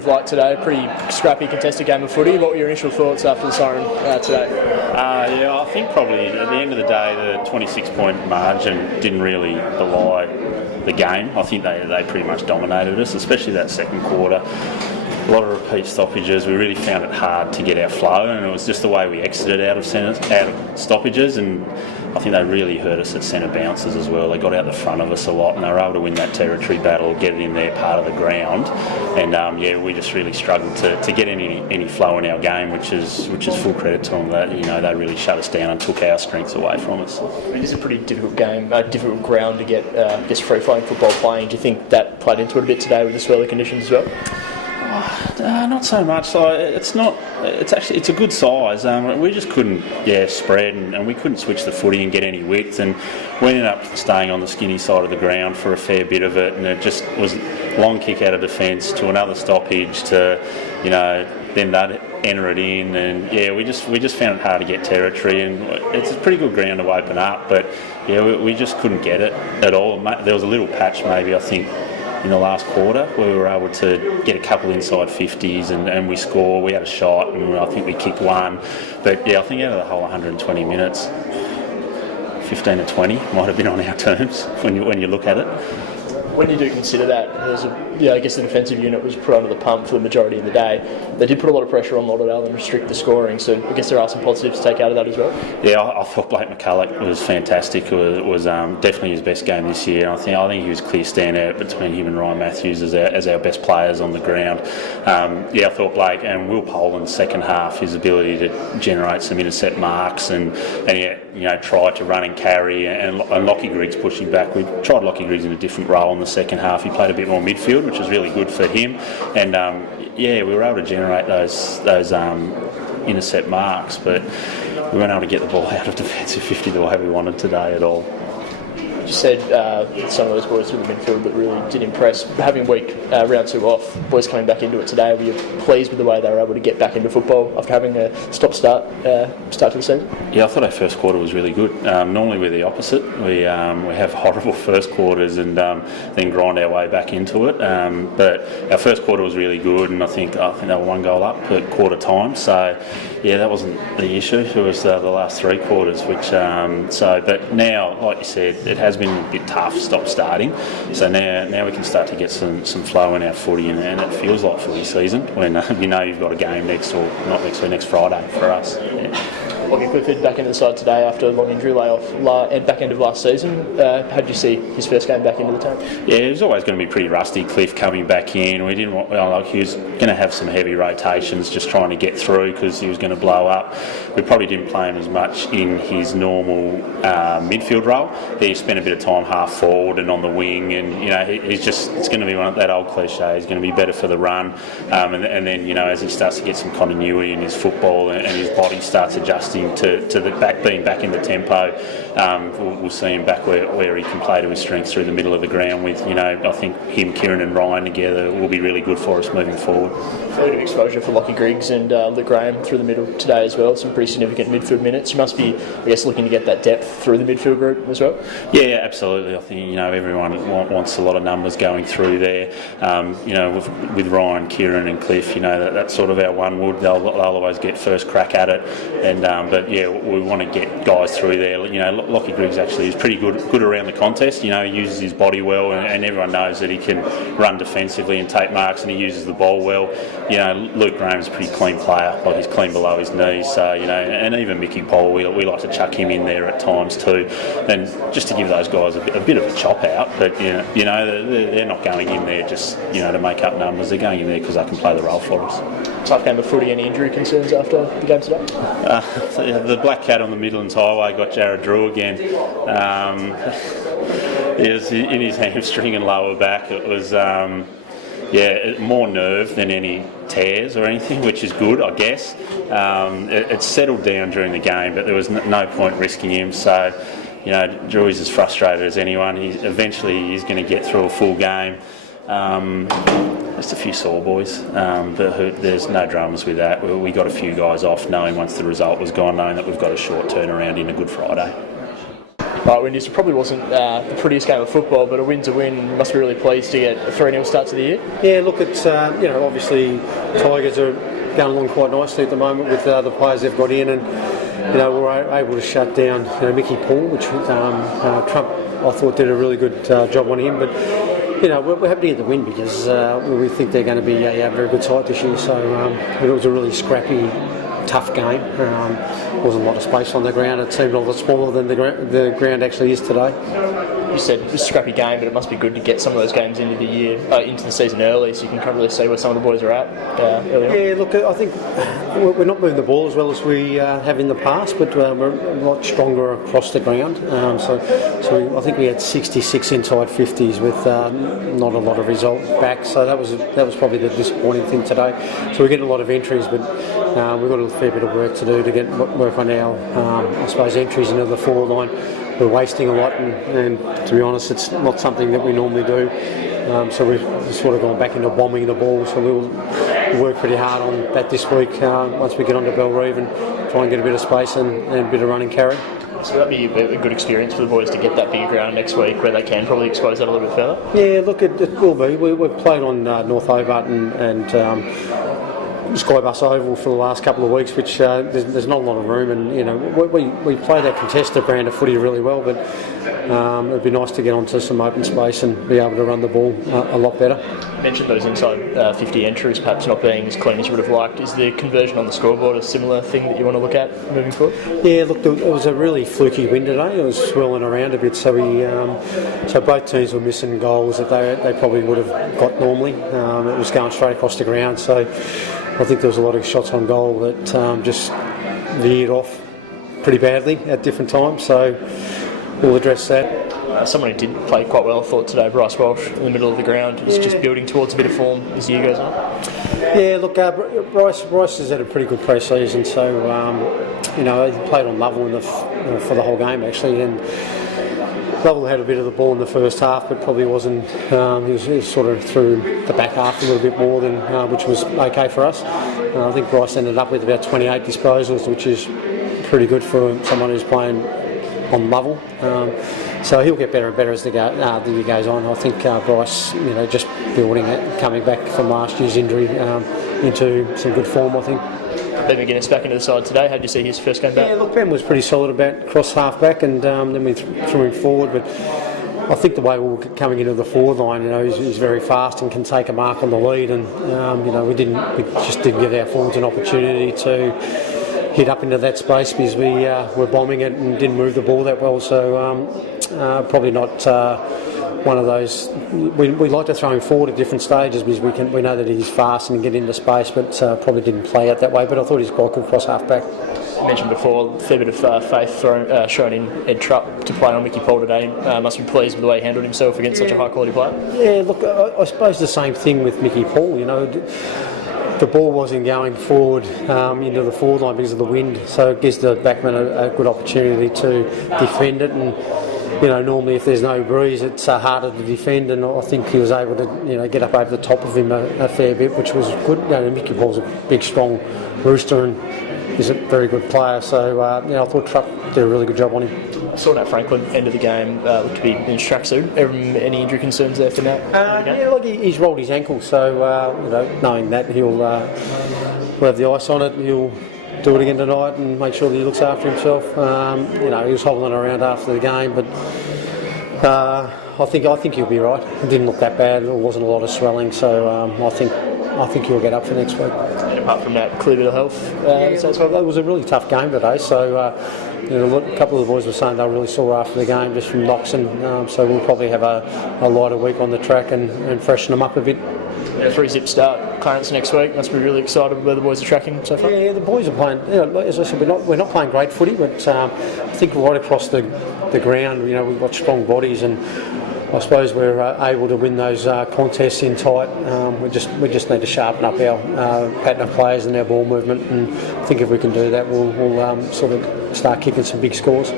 of light today. Pretty scrappy, contested game of footy. What were your initial thoughts after the siren today? I think probably at the end of the day, the 26-point margin didn't really belie the game. I think they pretty much dominated us, especially that second quarter. A lot of repeat stoppages. We really found it hard to get our flow, and it was just the way we exited out of stoppages, and I think they really hurt us at centre bounces as well. They got out the front of us a lot, and they were able to win that territory battle, get it in their part of the ground, and we just really struggled to get any flow in our game, which is full credit to them. That they really shut us down and took our strengths away from us. It is a pretty difficult game, a difficult ground to get free-flowing football playing. Do you think that played into it a bit today with the swirly conditions as well? Not so much. It's a good size. We just couldn't spread, and we couldn't switch the footy and get any width, and we ended up staying on the skinny side of the ground for a fair bit of it, and it just was long kick out of defence to another stoppage to then they'd enter it in, and we just found it hard to get territory, and it's a pretty good ground to open up, but we just couldn't get it at all. There was a little patch maybe, I think, in the last quarter where we were able to get a couple inside 50s and we score. We had a shot and I think we kicked one, but I think out of the whole 120 minutes, 15 to 20 might have been on our terms when you look at it. When you do consider that, I guess the defensive unit was put under the pump for the majority of the day. They did put a lot of pressure on Lauderdale and restrict the scoring, so I guess there are some positives to take out of that as well. Yeah, I thought Blake McCulloch was fantastic. It was definitely his best game this year. I think he was clear standout between him and Ryan Matthews as our best players on the ground. I thought Blake and Will Poland's second half, his ability to generate some intercept marks and try to run and carry, and Lockie Griggs pushing back. We tried Lockie Griggs in a different role in the second half. He played a bit more midfield, which was really good for him, and we were able to generate those intercept marks, but we weren't able to get the ball out of defensive 50 the way we wanted today at all. You said some of those boys through the midfield that really did impress. Having week round 2 off, boys coming back into it today, were you pleased with the way they were able to get back into football after having a stop-start start to the season? Yeah, I thought our first quarter was really good. Normally we're the opposite. We have horrible first quarters and then grind our way back into it. But our first quarter was really good, and I think they were 1 goal up at quarter time. So that wasn't the issue. It was the last 3 quarters. But now, like you said, it has been a bit tough stop-starting. So now we can start to get some flow in our footy, and it feels like footy season when you've got a game next Friday for us. Yeah. Lockie Clifford back into the side today after a long injury layoff at back end of last season. How did you see his first game back into the team? Yeah, it was always going to be pretty rusty, Cliff coming back in. We didn't want, he was going to have some heavy rotations just trying to get through because he was going to blow up. We probably didn't play him as much in his normal midfield role. He spent a bit of time half forward and on the wing, and it's going to be that old cliche. He's going to be better for the run, and then as he starts to get some continuity in his football and his body starts adjusting to the being back in the tempo, we'll see him back where he can play to his strengths through the middle of the ground with, I think him, Kieran and Ryan together will be really good for us moving forward. Fairly good exposure for Lockie Griggs and Luke Graham through the middle today as well. Some pretty significant midfield minutes. You must be, I guess, looking to get that depth through the midfield group as well? Yeah, absolutely. I think, everyone wants a lot of numbers going through there. With Ryan, Kieran and Cliff, that's sort of our one wood. They'll always get first crack at it. But we want to get guys through there. Lockie Griggs actually is pretty good around the contest. He uses his body well, and everyone knows that he can run defensively and take marks, and he uses the ball well. Luke Graham's a pretty clean player. He's clean below his knees. So and even Mickey Paul, we like to chuck him in there at times too, and just to give those guys a bit of a chop out. But they're not going in there just to make up numbers. They're going in there because they can play the role for us. Tough game of footy. Any injury concerns after the game today? The black cat on the Midlands Highway got Jared Drew again. He was in his hamstring and lower back. It was more nerve than any tears or anything, which is good, I guess. It settled down during the game, but there was no point risking him. So, Drew is as frustrated as anyone. Eventually he's going to get through a full game. Just a few sore boys, but there's no dramas with that. We got a few guys off knowing once the result was gone, knowing that we've got a short turnaround in a Good Friday. Right, Windies, it probably wasn't the prettiest game of football, but a win's a win. You must be really pleased to get a 3-0 start to the year. Yeah, look, it's obviously Tigers are going along quite nicely at the moment with the players they've got in, and we're able to shut down Mickey Paul, which Trump I thought did a really good job on him, but. We're happy to get the win because we think they're going to be a very good side this year. So it was a really scrappy, tough game. Wasn't a lot of space on the ground. It seemed a lot smaller than the ground actually is today. You said it's a scrappy game, but it must be good to get some of those games into the season early, so you can kind of really see where some of the boys are at early on. Yeah, look, I think we're not moving the ball as well as we have in the past, but we're a lot stronger across the ground. So I think we had 66 inside 50s with not a lot of result back. So that was probably the disappointing thing today. So we're getting a lot of entries, but we've got a fair bit of work to do to get work on our, I suppose, entries into the forward line. We're wasting a lot, and to be honest, it's not something that we normally do. So we've sort of gone back into bombing the ball. So we'll work pretty hard on that this week once we get onto Belrive and try and get a bit of space and a bit of run and carry. So that'd be a good experience for the boys to get that bigger ground next week where they can probably expose that a little bit further. Yeah, look, it will be. We've played on North Hobart and Skybus Oval for the last couple of weeks, which there's not a lot of room, and we play that contested brand of footy really well, but it'd be nice to get onto some open space and be able to run the ball a lot better. You mentioned those inside 50 entries perhaps not being as clean as you would have liked. Is the conversion on the scoreboard a similar thing that you want to look at moving forward? Yeah, look, it was a really fluky win today. It was swirling around a bit, so so both teams were missing goals that they probably would have got normally. It was going straight across the ground, so I think there was a lot of shots on goal that just veered off pretty badly at different times, so we'll address that. Someone who did play quite well, I thought, today, Bryce Walsh, in the middle of the ground. He's just building towards a bit of form as the year goes on. Yeah, look, Bryce has had a pretty good pre-season, so he played on Lovell for the whole game actually, and Lovell had a bit of the ball in the first half, but probably wasn't. He was sort of through the back half a little bit more than, which was okay for us. I think Bryce ended up with about 28 disposals, which is pretty good for someone who's playing on Lovell. So he'll get better and better as the year goes on. I think Bryce, just building it, coming back from last year's injury into some good form, I think. Ben McGuinness back into the side today. How did you see his first game back? Yeah, look, Ben was pretty solid about cross half back, and then we threw him forward. But I think the way we were coming into the forward line, he's very fast and can take a mark on the lead. And we just didn't give our forwards an opportunity to hit up into that space because we were bombing it and didn't move the ball that well. So probably not one of those. We like to throw him forward at different stages because we know that he's fast and can get into space, but probably didn't play it that way. But I thought he's quite good cross half back. You mentioned before, a fair bit of faith shown in Ed Trupp to play on Mickey Paul today. Must be pleased with the way he handled himself against such a high quality player. Yeah, look, I suppose the same thing with Mickey Paul. The ball wasn't going forward into the forward line because of the wind, so it gives the backman a good opportunity to defend it. And normally if there's no breeze, it's harder to defend. And I think he was able to get up over the top of him a fair bit, which was good. Mickey Paul's a big, strong rooster and he's a very good player. So I thought Trupp did a really good job on him. I saw Nat Franklin end of the game looked to be in his tracksuit. Any injury concerns there for Nat? He's rolled his ankle, so knowing that we'll have the ice on it. He'll do it again tonight and make sure that he looks after himself. He was hobbling around after the game, but I think he'll be right. It didn't look that bad. There wasn't a lot of swelling, so I think he'll get up for next week. And apart from that, clear bit of health. That was a really tough game today. So a couple of the boys were saying they were really sore after the game just from knocks, and so we'll probably have a lighter week on the track and freshen them up a bit. A 3-zip start, Clarence next week. Must be really excited where the boys are tracking so far. Yeah, the boys are playing. As I said, we're not playing great footy, but I think right across the ground, we've got strong bodies, and I suppose we're able to win those contests in tight. We just need to sharpen up our pattern of players and our ball movement, and I think if we can do that, we'll sort of start kicking some big scores.